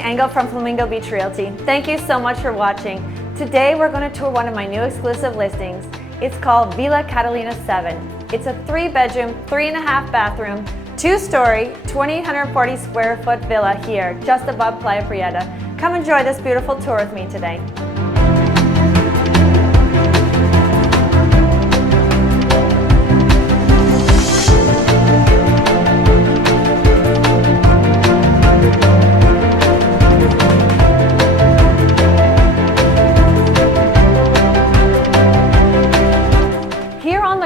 Engel from Flamingo Beach Realty. Thank you so much for watching. Today we're going to tour one of my new exclusive listings. It's called Villa Catalina 7. It's a 3-bedroom, 3.5 bathroom, 2-story, 2,840 square foot villa here, just above Playa Prieta. Come enjoy this beautiful tour with me today.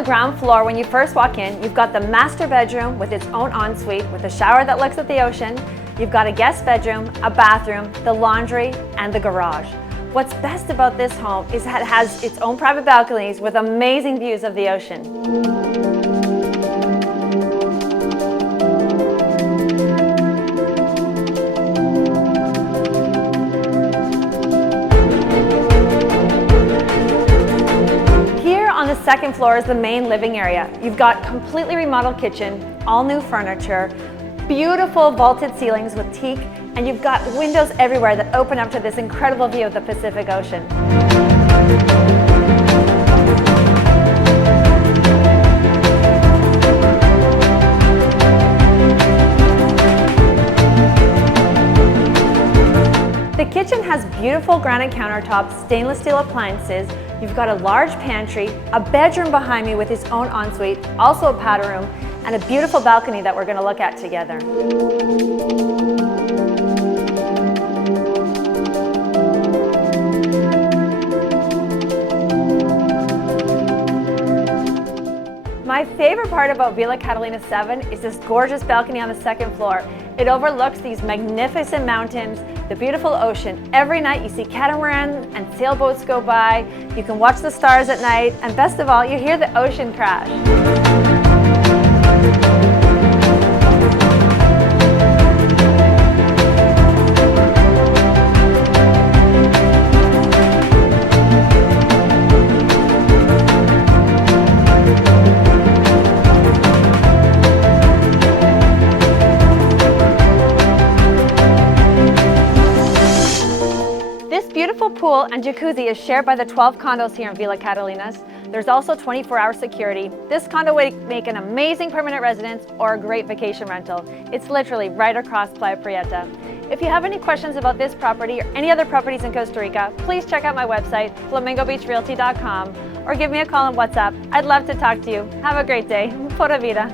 Ground floor, when you first walk in, you've got the master bedroom with its own ensuite with a shower that looks at the ocean. You've got a guest bedroom, a bathroom, the laundry, and the garage. What's best about this home is that it has its own private balconies with amazing views of the ocean. The second floor is the main living area. You've got completely remodeled kitchen, all new furniture, beautiful vaulted ceilings with teak, and you've got windows everywhere that open up to this incredible view of the Pacific Ocean. The kitchen has beautiful granite countertops, stainless steel appliances. You've got a large pantry, a bedroom behind me with its own ensuite, also a powder room, and a beautiful balcony that we're going to look at together. My favorite part about Villa Catalina 7 is this gorgeous balcony on the second floor. It overlooks these magnificent mountains, the beautiful ocean. Every night you see catamarans and sailboats go by. You can watch the stars at night, and best of all, you hear the ocean crash. Beautiful pool and jacuzzi is shared by the 12 condos here in Villa Catalinas. There's also 24-hour security. This condo would make an amazing permanent residence or a great vacation rental. It's literally right across Playa Prieta. If you have any questions about this property or any other properties in Costa Rica, please check out my website, flamingobeachrealty.com, or give me a call on WhatsApp. I'd love to talk to you. Have a great day. Pura vida.